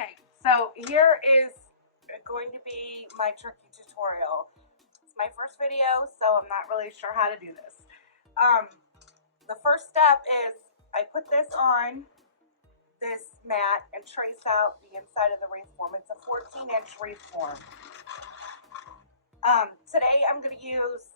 Okay, so here is going to be my turkey tutorial. It's my first video, so I'm not really sure how to do this. The first step is I put this on this mat and trace out the inside of the wreath form. It's a 14-inch wreath form. Today I'm going to use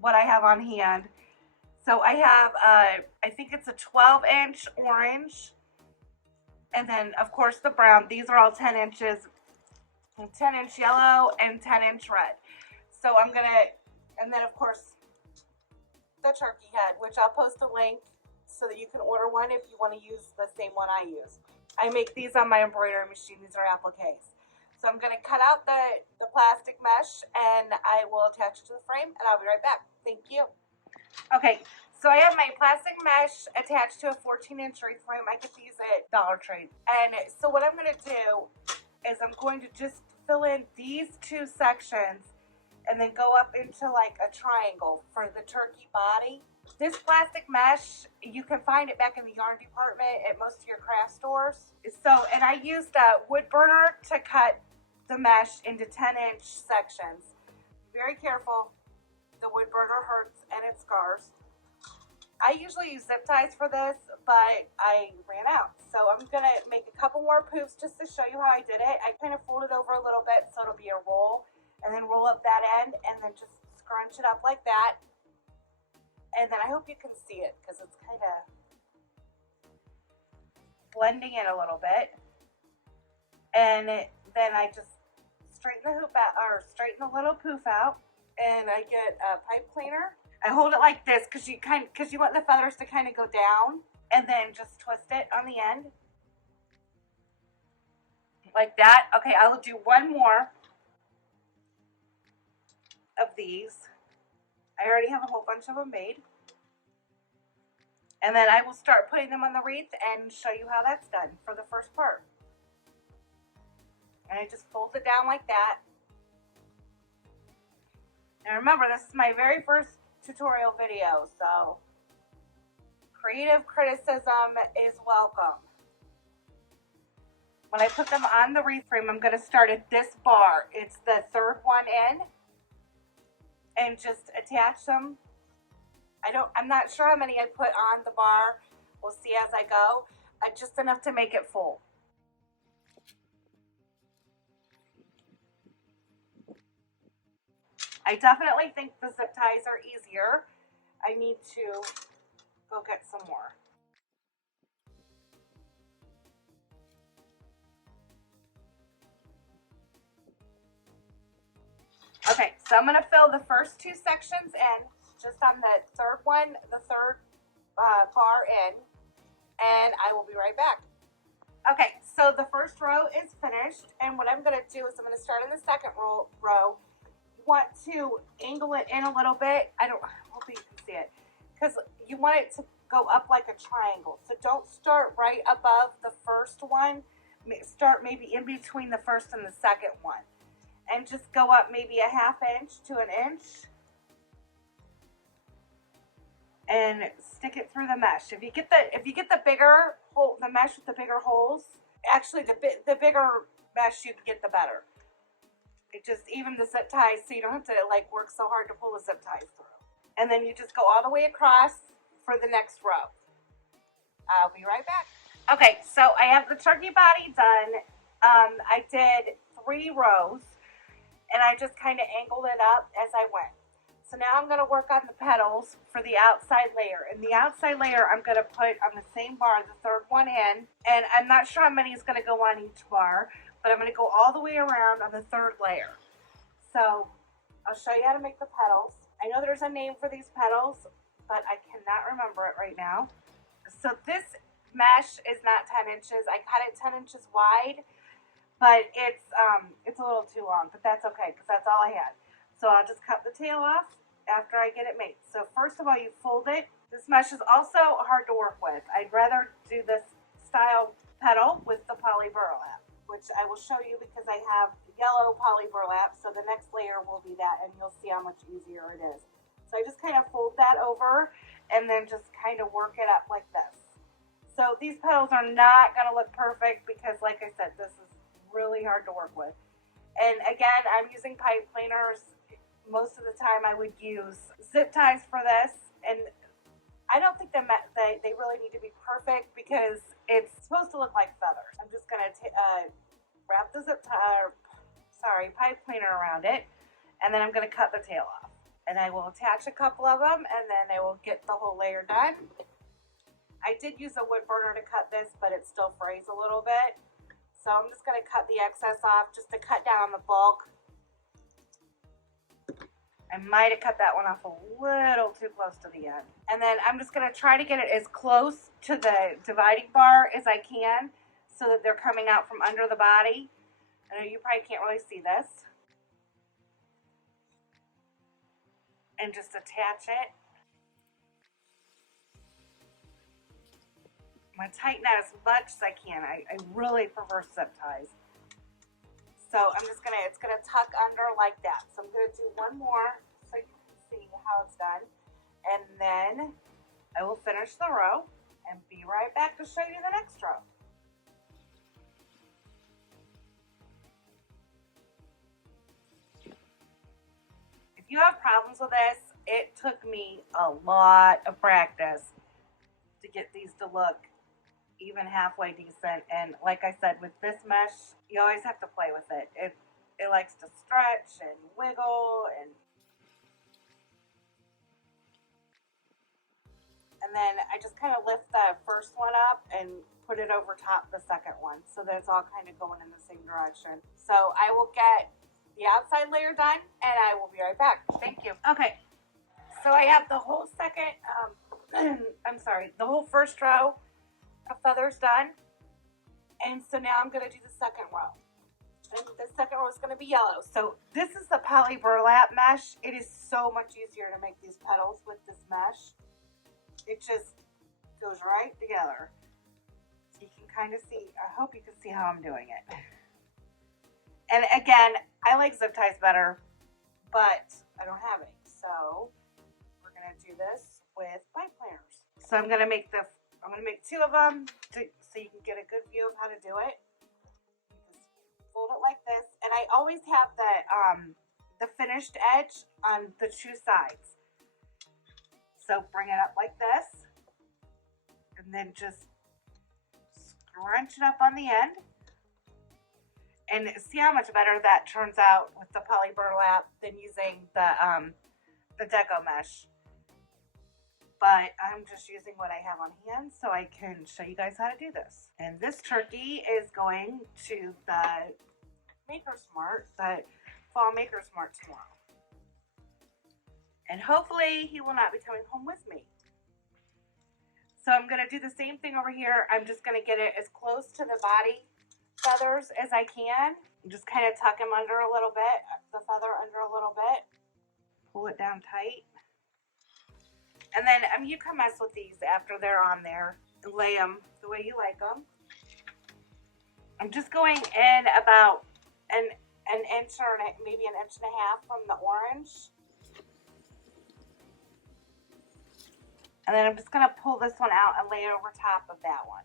what I have on hand. So I have, I think it's a 12-inch orange, and then of course the brown. These are all 10 inches, 10-inch yellow and 10-inch red. So I'm gonna, and then of course the turkey head, which I'll post a link so that you can order one if you want to use the same one I use. I make these on my embroidery machine. These are appliques. So I'm going to cut out the plastic mesh and I will attach it to the frame and I'll be right back. Thank you. Okay, so I have my plastic mesh attached to a 14-inch wreath frame. I get these at Dollar Tree. And so what I'm going to do is I'm going to just fill in these two sections and then go up into like a triangle for the turkey body. This plastic mesh, you can find it back in the yarn department at most of your craft stores. So, and I used a wood burner to cut the mesh into 10-inch sections. Very careful. The wood burner hurts and it scars. I usually use zip ties for this, but I ran out. So I'm going to make a couple more poofs just to show you how I did it. I kind of fold it over a little bit so it'll be a roll, and then roll up that end and then just scrunch it up like that. And then I hope you can see it because it's kind of blending in a little bit. And then I just straighten the hoop out, or straighten the little poof out, and I get a pipe cleaner. I hold it like this because you want the feathers to kind of go down, and then just twist it on the end like that. Okay, I will do one more of these. I already have a whole bunch of them made. And then I will start putting them on the wreath and show you how that's done for the first part. And I just fold it down like that. And remember, this is my very first tutorial video, so creative criticism is welcome. When I put them on the wreath frame, I'm going to start at this bar. It's the third one in. And just attach them. I'm not sure how many I put on the bar. We'll see as I go. Just enough to make it full. I definitely think the zip ties are easier. I need to go get some more. Okay, so I'm going to fill the first two sections in, just on the third one, the third bar in, and I will be right back. Okay, so the first row is finished, and what I'm going to do is I'm going to start in the second row. You want to angle it in a little bit. Hopefully you can see it, because you want it to go up like a triangle. So don't start right above the first one. Start maybe in between the first and the second one. And just go up maybe a ½ inch to an inch and stick it through the mesh. If you get the bigger hole, the mesh with the bigger holes, actually the bigger mesh you get, the better. It just even the zip ties, so you don't have to like work so hard to pull the zip ties through. And then you just go all the way across for the next row. I'll be right back. Okay, so I have the turkey body done. I did 3 rows. And I just kind of angled it up as I went. So now I'm going to work on the petals for the outside layer. And the outside layer I'm going to put on the same bar, the third one in. And I'm not sure how many is going to go on each bar, but I'm going to go all the way around on the third layer. So I'll show you how to make the petals. I know there's a name for these petals, but I cannot remember it right now. So this mesh is not 10 inches. I cut it 10 inches wide. But it's a little too long, but that's okay because that's all I had. So I'll just cut the tail off after I get it made. So first of all, you fold it. This mesh is also hard to work with. I'd rather do this style petal with the poly burlap, which I will show you because I have yellow poly burlap. So the next layer will be that, and you'll see how much easier it is. So I just kind of fold that over and then just kind of work it up like this. So these petals are not going to look perfect because, like I said, this is really hard to work with. And again, I'm using pipe cleaners. Most of the time I would use zip ties for this. And I don't think they really need to be perfect because it's supposed to look like feathers. I'm just going to wrap the pipe cleaner around it. And then I'm going to cut the tail off. And I will attach a couple of them and then I will get the whole layer done. I did use a wood burner to cut this, but it still frays a little bit. So I'm just going to cut the excess off just to cut down on the bulk. I might have cut that one off a little too close to the end. And then I'm just going to try to get it as close to the dividing bar as I can so that they're coming out from under the body. I know you probably can't really see this. And just attach it. I'm going to tighten that as much as I can. I really prefer zip ties. So I'm just going to, it's going to tuck under like that. So I'm going to do one more so you can see how it's done. And then I will finish the row and be right back to show you the next row. If you have problems with this, it took me a lot of practice to get these to look even halfway decent. And like I said, with this mesh, you always have to play with it. It likes to stretch and wiggle, and then I just kind of lift the first one up and put it over top the second one so that it's all kind of going in the same direction. So I will get the outside layer done and I will be right back. Thank you. Okay, so I have the whole second, the whole first row of feathers done. And so now I'm going to do the second row. And the second row is going to be yellow. So this is the poly burlap mesh. It is so much easier to make these petals with this mesh. It just goes right together. So you can kind of see, I hope you can see how I'm doing it. And again, I like zip ties better, but I don't have any. So we're going to do this with pipe cleaners. So I'm going to make two of them so you can get a good view of how to do it. Just fold it like this, and I always have the finished edge on the two sides. So bring it up like this, and then just scrunch it up on the end, and see how much better that turns out with the poly burlap than using the deco mesh. But I'm just using what I have on hand so I can show you guys how to do this. And this turkey is going to the Maker's Mart, the Fall Maker's Mart tomorrow. And hopefully he will not be coming home with me. So I'm going to do the same thing over here. I'm just going to get it as close to the body feathers as I can. Just kind of tuck him under a little bit, the feather under a little bit. Pull it down tight. And then you can mess with these after they're on there. Lay them the way you like them. I'm just going in about an inch or maybe an inch and a half from the orange. And then I'm just going to pull this one out and lay it over top of that one.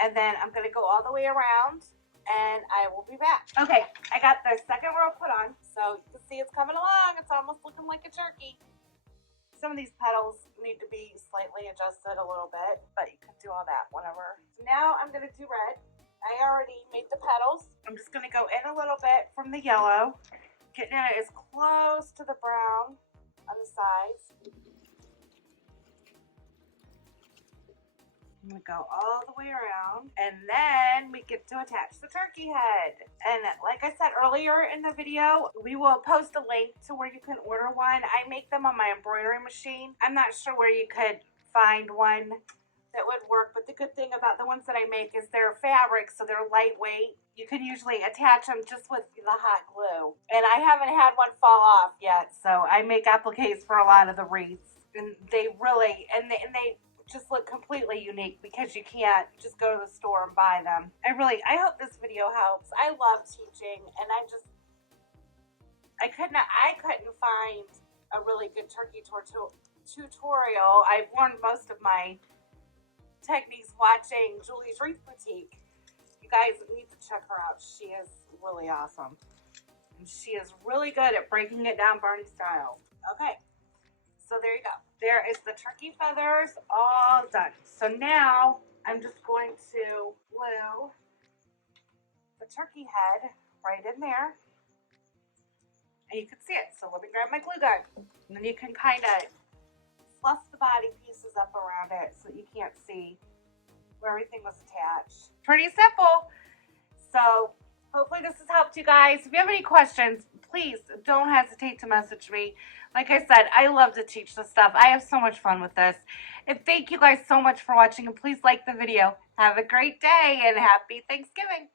And then I'm going to go all the way around and I will be back. Okay, I got the second row put on. So you can see it's coming along. It's almost looking like a turkey. Some of these petals need to be slightly adjusted a little bit, but you can do all that whenever. So now I'm going to do red. I already made the petals. I'm just going to go in a little bit from the yellow, getting it as close to the brown on the sides. I'm going to go all the way around, and then we get to attach the turkey head. And like I said earlier in the video, we will post a link to where you can order one. I make them on my embroidery machine. I'm not sure where you could find one that would work, but the good thing about the ones that I make is they're fabric, so they're lightweight. You can usually attach them just with the hot glue. And I haven't had one fall off yet, so I make appliques for a lot of the wreaths. And they really, and they just look completely unique because you can't just go to the store and buy them. I hope this video helps. I love teaching, and I couldn't find a really good turkey tutorial. I've learned most of my techniques watching Julie's Wreath Boutique. You guys need to check her out. She is really awesome. And she is really good at breaking it down Barney style. Okay, so there you go. There is the turkey feathers all done. So now I'm just going to glue the turkey head right in there. And you can see it. So let me grab my glue gun. And then you can kind of fluff the body pieces up around it so you can't see where everything was attached. Pretty simple. So hopefully this has helped you guys. If you have any questions, please don't hesitate to message me. Like I said, I love to teach this stuff. I have so much fun with this. And thank you guys so much for watching. And please like the video. Have a great day and happy Thanksgiving.